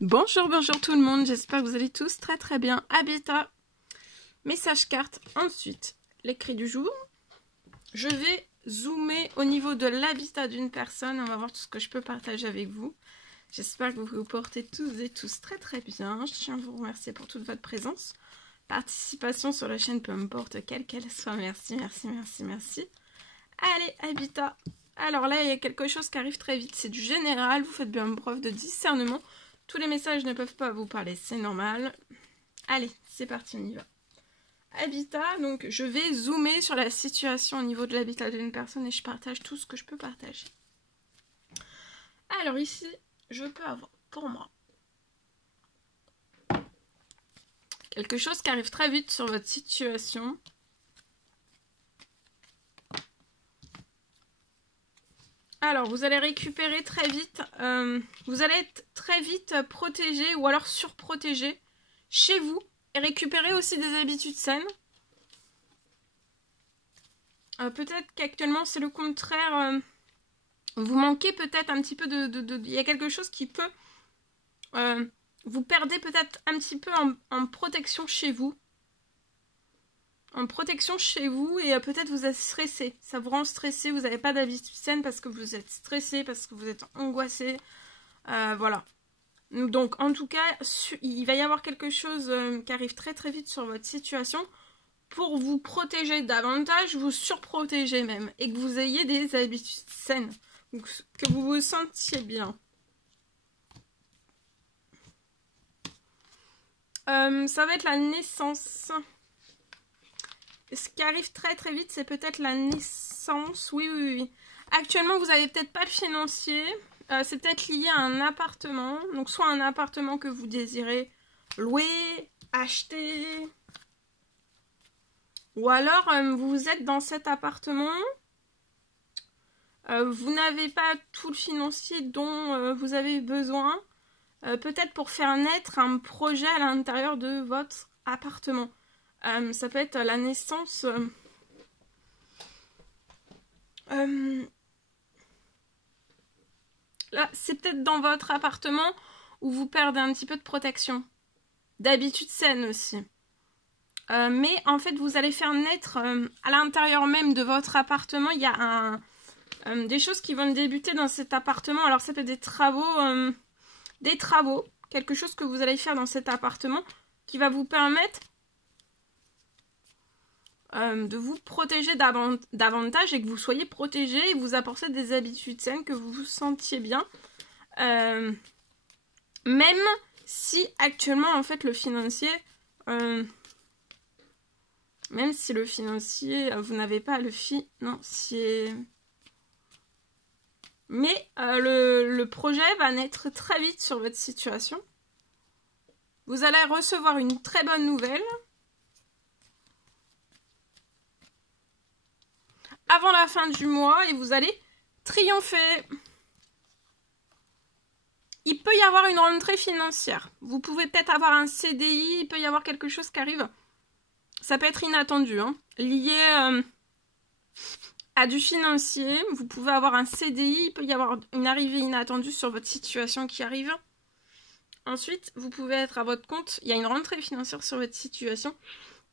Bonjour, bonjour tout le monde, j'espère que vous allez tous très bien. Habitat, message carte, ensuite l'écrit du jour. Je vais zoomer au niveau de l'habitat d'une personne, on va voir tout ce que je peux partager avec vous. J'espère que vous vous portez tous et tous très bien. Je tiens à vous remercier pour toute votre présence. Participation sur la chaîne, peu importe quelle qu'elle soit, merci. Allez, habitat. Alors là, il y a quelque chose qui arrive très vite, c'est du général, vous faites bien preuve de discernement. Tous les messages ne peuvent pas vous parler, c'est normal. Allez, c'est parti, on y va. Habitat, donc je vais zoomer sur la situation au niveau de l'habitat d'une personne et je partage tout ce que je peux partager. Alors ici, je peux avoir pour moi quelque chose qui arrive très vite sur votre situation. Alors, vous allez récupérer très vite, vous allez être très vite protégé ou alors surprotégé chez vous et récupérer aussi des habitudes saines. Peut-être qu'actuellement c'est le contraire, vous manquez peut-être un petit peu il y a quelque chose qui peut, vous perdez peut-être un petit peu en protection chez vous. En protection chez vous et peut-être vous êtes stressé. Ça vous rend stressé, vous n'avez pas d'habitude saine parce que vous êtes stressé, parce que vous êtes angoissé. Voilà. Donc en tout cas, il va y avoir quelque chose qui arrive très vite sur votre situation pour vous protéger davantage, vous surprotéger même. Et que vous ayez des habitudes saines. Donc, que vous vous sentiez bien. Ça va être la naissance. Ce qui arrive très vite, c'est peut-être la naissance. Oui. Actuellement, vous n'avez peut-être pas le financier. C'est peut-être lié à un appartement. Donc, soit un appartement que vous désirez louer, acheter. Ou alors, vous êtes dans cet appartement. Vous n'avez pas tout le financier dont vous avez besoin. Peut-être pour faire naître un projet à l'intérieur de votre appartement. Ça peut être la naissance. Là, c'est peut-être dans votre appartement où vous perdez un petit peu de protection. D'habitude saine aussi. Mais en fait, vous allez faire naître à l'intérieur même de votre appartement, il y a des choses qui vont débuter dans cet appartement. Alors, ça peut être des travaux, quelque chose que vous allez faire dans cet appartement qui va vous permettre de vous protéger davantage et que vous soyez protégé et vous apporter des habitudes saines, que vous vous sentiez bien. Même si actuellement, en fait, le financier... même si le financier, vous n'avez pas le financier... Mais le projet va naître très vite sur votre situation. Vous allez recevoir une très bonne nouvelle. Avant la fin du mois et vous allez triompher. Il peut y avoir une rentrée financière. Vous pouvez peut-être avoir un CDI, il peut y avoir quelque chose qui arrive. Ça peut être inattendu, hein, lié à du financier. Vous pouvez avoir un CDI, il peut y avoir une arrivée inattendue sur votre situation qui arrive. Ensuite, vous pouvez être à votre compte. Il y a une rentrée financière sur votre situation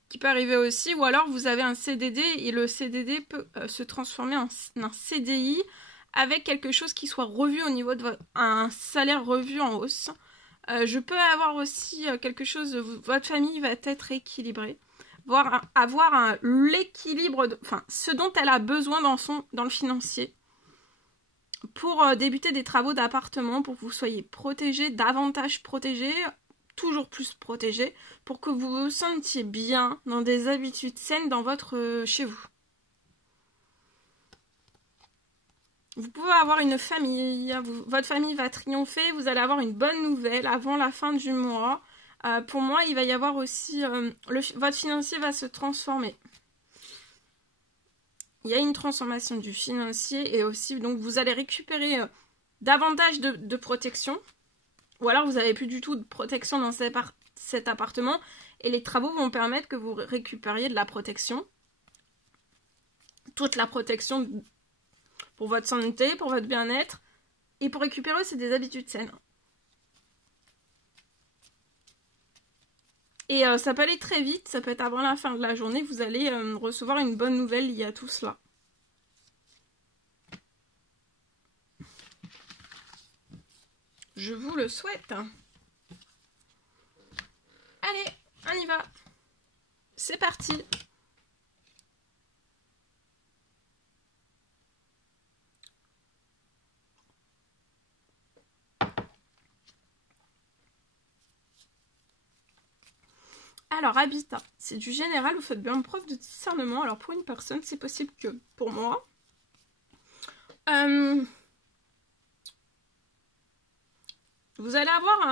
qui peut arriver aussi, ou alors vous avez un CDD et le CDD peut se transformer en un CDI avec quelque chose qui soit revu au niveau de un salaire revu en hausse. Je peux avoir aussi quelque chose, votre famille va être équilibrée, voire avoir l'équilibre, enfin ce dont elle a besoin dans le financier pour débuter des travaux d'appartement, pour que vous soyez protégés, davantage protégés, toujours plus protégé, pour que vous vous sentiez bien dans des habitudes saines dans chez vous. Vous pouvez avoir une famille, votre famille va triompher, vous allez avoir une bonne nouvelle avant la fin du mois. Pour moi, il va y avoir aussi, votre financier va se transformer. Il y a une transformation du financier et aussi, donc vous allez récupérer davantage de protection. Ou alors vous n'avez plus du tout de protection dans cet appartement et les travaux vont permettre que vous récupériez de la protection. Toute la protection pour votre santé, pour votre bien-être et pour récupérer aussi des habitudes saines. Et ça peut aller très vite, ça peut être avant la fin de la journée, vous allez recevoir une bonne nouvelle liée à tout cela. Je vous le souhaite. Allez, on y va. C'est parti. Alors, habitat, c'est du général, vous faites bien preuve de discernement. Alors, pour une personne, c'est possible que pour moi. Vous allez avoir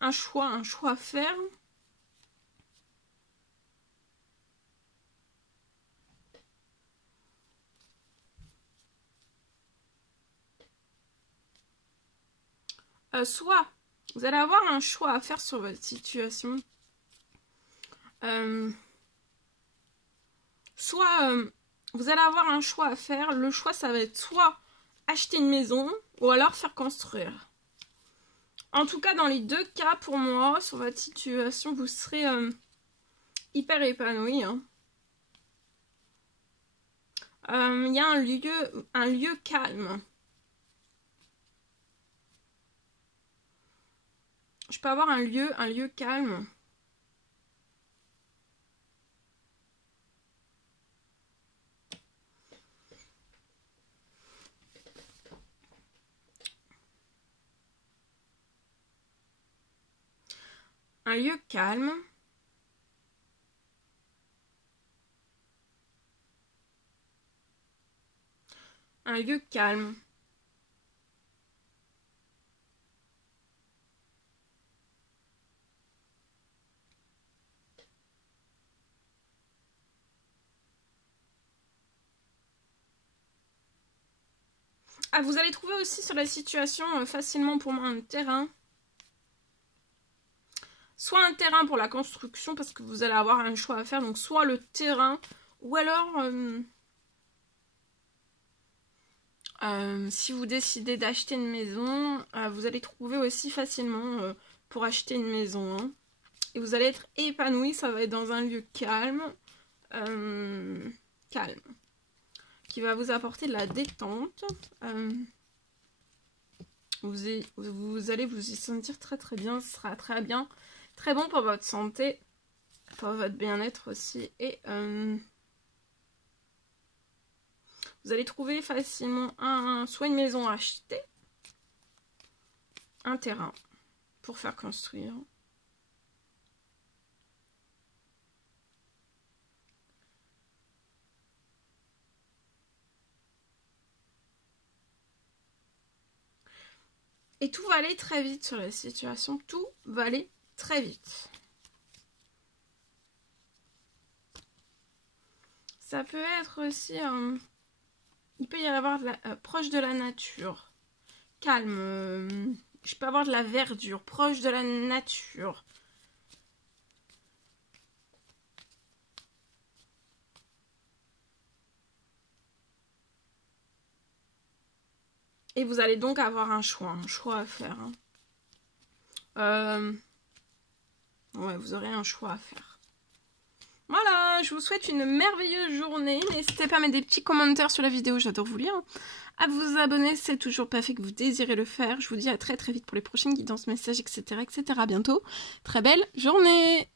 un choix à faire. Soit vous allez avoir un choix à faire sur votre situation. Soit vous allez avoir un choix à faire. Le choix, ça va être soit acheter une maison ou alors faire construire. En tout cas, dans les deux cas, pour moi, sur votre situation, vous serez hyper épanoui. Hein. Y a un lieu calme. Je peux avoir un lieu calme. Un lieu calme. Un lieu calme. Ah, vous allez trouver aussi sur la situation facilement pour moi un terrain. Soit un terrain pour la construction parce que vous allez avoir un choix à faire. Donc soit le terrain ou alors si vous décidez d'acheter une maison, vous allez trouver aussi facilement pour acheter une maison. Hein. Et vous allez être épanoui, ça va être dans un lieu calme. Calme. Qui va vous apporter de la détente. Vous allez vous y sentir très très bien. Ce sera très bien. Très bon pour votre santé. Pour votre bien-être aussi. Et vous allez trouver facilement soit une maison à acheter. Un terrain pour faire construire. Et tout va aller très vite sur la situation. Tout va aller très vite. Ça peut être aussi... il peut y avoir proche de la nature. Calme. Je peux avoir de la verdure. Proche de la nature. Et vous allez donc avoir un choix à faire. Hein. Ouais, vous aurez un choix à faire. Voilà, je vous souhaite une merveilleuse journée. N'hésitez pas à mettre des petits commentaires sur la vidéo, j'adore vous lire. À vous abonner, c'est toujours pas fait que vous désirez le faire. Je vous dis à très très vite pour les prochaines guidances, messages, etc. etc. À bientôt. Très belle journée!